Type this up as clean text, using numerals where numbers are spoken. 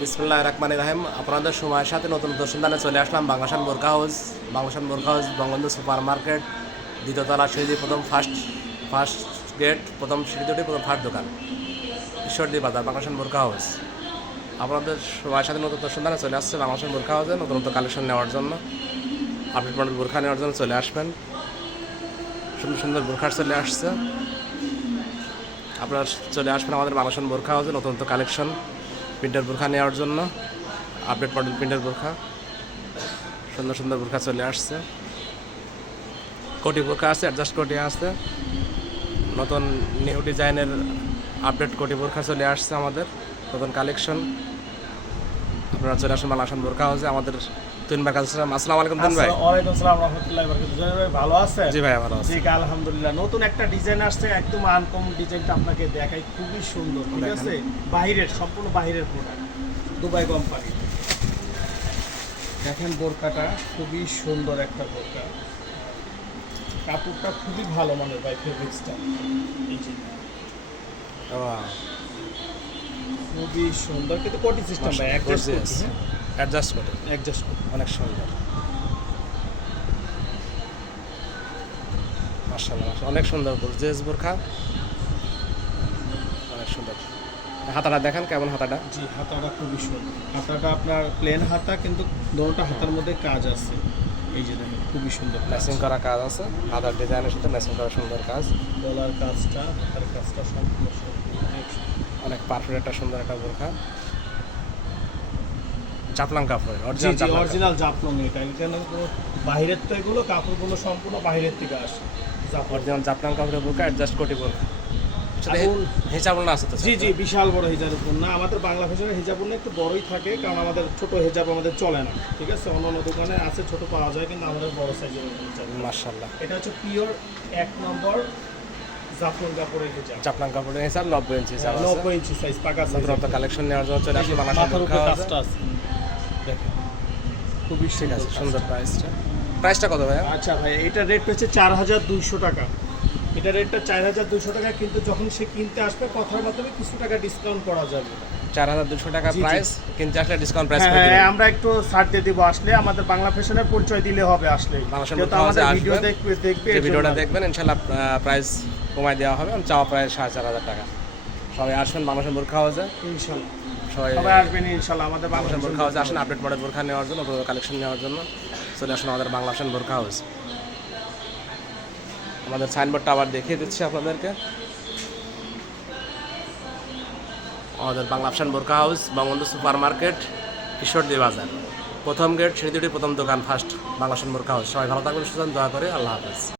বিসমুল্লাহির রহমানির রহিম। আপনাদের সময়ের সাথে নতুন সন্ধানে চলে আসলাম বাংলাদেশ বোরকা হাউস। বাংলাদেশ বোরকা হাউস বঙ্গবন্ধু সুপার মার্কেট, দ্বিতীয়তলা সিঁড়ি, প্রথম ফার্স্ট গেট, প্রথম সিঁড়ি দুটি, প্রথম ফার্স্ট দোকান, ঈশ্বরদী বাজার, বাংলাদেশ বোরকা হাউস। আপনাদের সময়ের সাথে নতুন সন্ধানে চলে আসছে বাংলাদেশ বোরকা হাউসে নতুন কালেকশন নেওয়ার জন্য, আপডেট মডেল বোরখা নেওয়ার জন্য চলে আসবেন। সুন্দর সুন্দর বোরখা চলে আসছে, আপনারা চলে আসবেন আমাদের বাংলাদেশ বোরকা হাউসে নতুন কালেকশন প্রিন্টার বোরখা নেওয়ার জন্য। আপডেট মডেল প্রিন্টার বোরখা, সুন্দর সুন্দর বোরখা চলে আসছে। কোটি বোরখা আছে, অ্যাডজাস্ট কোটি আছে, নতুন নিউ ডিজাইনের আপডেট কোটি বোরখা চলে আসছে আমাদের নতুন কালেকশন। আপনারা চলে আসুন বাংলাদেশ বোরখা হাউসে। আমাদের তুইনবার কাছে আসসালামু আলাইকুম। তুইন ভাই, ওয়ালাইকুম আসসালাম রাহমাতুল্লাহি ওয়া বারাকাতুহু। ভাই ভালো আছেন? জি ভাই ভালো আছি। জি আলহামদুলিল্লাহ। নতুন একটা ডিজাইন আসছে, একদম আনকমন ডিজাইনটা আপনাকে দেখাই, খুবই সুন্দর। ঠিক আছে, বাইরের, সম্পূর্ণ বাইরের প্রোডাক্ট, দুবাই কোম্পানি। দেখেন বোরকাটা খুবই সুন্দর একটা বোরকা, কাপড়টা খুবই ভালো মানের ভাই, ফেব্রিক্সটা এই যে খুবই সুন্দর, কিন্তু কোটি সিস্টেম ভাই, অ্যাডজাস্ট করে অনেক সুন্দর, মাশাআল্লাহ অনেক সুন্দর গর্জিয়াস বোরখা, অনেক সুন্দর। হাতাটা দেখেন কেমন হাতাটা। জি হাতাটা খুবই সুন্দর। হাতাটা আপনার প্লেন হাতা, কিন্তু দুটো হাতার মধ্যে কাজ আছে। এই যে দেখেন খুবই সুন্দর ম্যাচিং করা কাজ আছে, হাতার ডিজাইনের সাথে ম্যাচিং করা সুন্দর কাজ। গলার কাজটা, হাতার কাজটা সম্পূর্ণ অনেক পারফেক্ট একটা সুন্দর একটা বোরখা, জাফলং কাপড়, অরিজিনাল জাফলং। এটা এখানে কোনো বাইরের তো, এগুলো কাপড়গুলো সম্পূর্ণ বাইরের থেকে আসে। অরিজিনাল জাফলং কাপড়ের বোরখা, অ্যাডজাস্ট কোটি বোরখা। হিজাব না আছে তো? জি জি, বিশাল বড় হিজাবের না। আমাদের বাংলা ফ্যাশনের হিজাব না একটু বড়ই থাকে, কারণ আমাদের ছোট হিজাব আমাদের চলে না। ঠিক আছে, অন্য অন্য দোকানে আছে ছোট পাওয়া যায়, কিন্তু আমাদের বড় সাইজের হিজাব। মাশাআল্লাহ, এটা হচ্ছে পিওর 1 নম্বর জাফলং কাপড়ের হিজাব। জাফলং কাপড়ের হিসাব 90 ইঞ্চি হিসাব আছে। 90 ইঞ্চি সাইজ, পাকা সাইজ। নতুন কালেকশন নেওয়ার জন্য চলে আসলে বাংলাদেশ মাথার উপরে বোরখা কাজটা আছে দেখেন, খুবই ঠিক আছে। সুন্দর কাজটা। প্রাইসটা কত ভাই? আচ্ছা ভাই, এটা রেট হচ্ছে 4200 টাকা। এটা রেটটা 4200 টাকা, কিন্তু যখন সে কিনতে আসবে কথার মাধ্যমে কিছু টাকা ডিসকাউন্ট করা যাবে। 4200 টাকা প্রাইস, কিনতে আসলে ডিসকাউন্ট প্রাইস করে হ্যাঁ, দিবেন। আমরা একটু ছাড় দিয়ে দিব। আসলে আমাদের বাংলা ফ্যাশনের পরিচয় দিলে হবে। আসলে বাংলাদেশ যেহেতু বোরখা হাউসে আমাদের ভিডিও আসবেন, দেখবে যে ভিডিওটা দেখবেন ইনশাআল্লাহ প্রাইস কমায় দেওয়া হবে। চাওয়া প্রায় 4500 টাকা। সবাই আসবেন বাংলাদেশ বোরখা হাউসে ইনশাআল্লাহ, সবাই সবাই আসবেন ইনশাআল্লাহ আমাদের বাংলাদেশ বাংলা বোরখা হাউসে আসেন। আপডেট মডেল বোরখা নেওয়ার জন্য, কালেকশন নেওয়ার জন্য চলে আসুন আমাদের বাংলাদেশ বোরখা হাউস। আমাদের সাইনবোর্ডটা আবার দেখিয়ে দিচ্ছি আপনাদেরকে। আমাদের বাংলাদেশ বোরখা house, Bangabandhu super market, Ishwardi বাজার, প্রথম গেট, সিঁড়ি দুটি, প্রথম দোকান, ফার্স্ট বাংলাদেশ বোরখা হাউস। সবাই ভালো থাকবেন, সুস্থ থাকবেন, দোয়া করে আল্লাহ হাফেজ।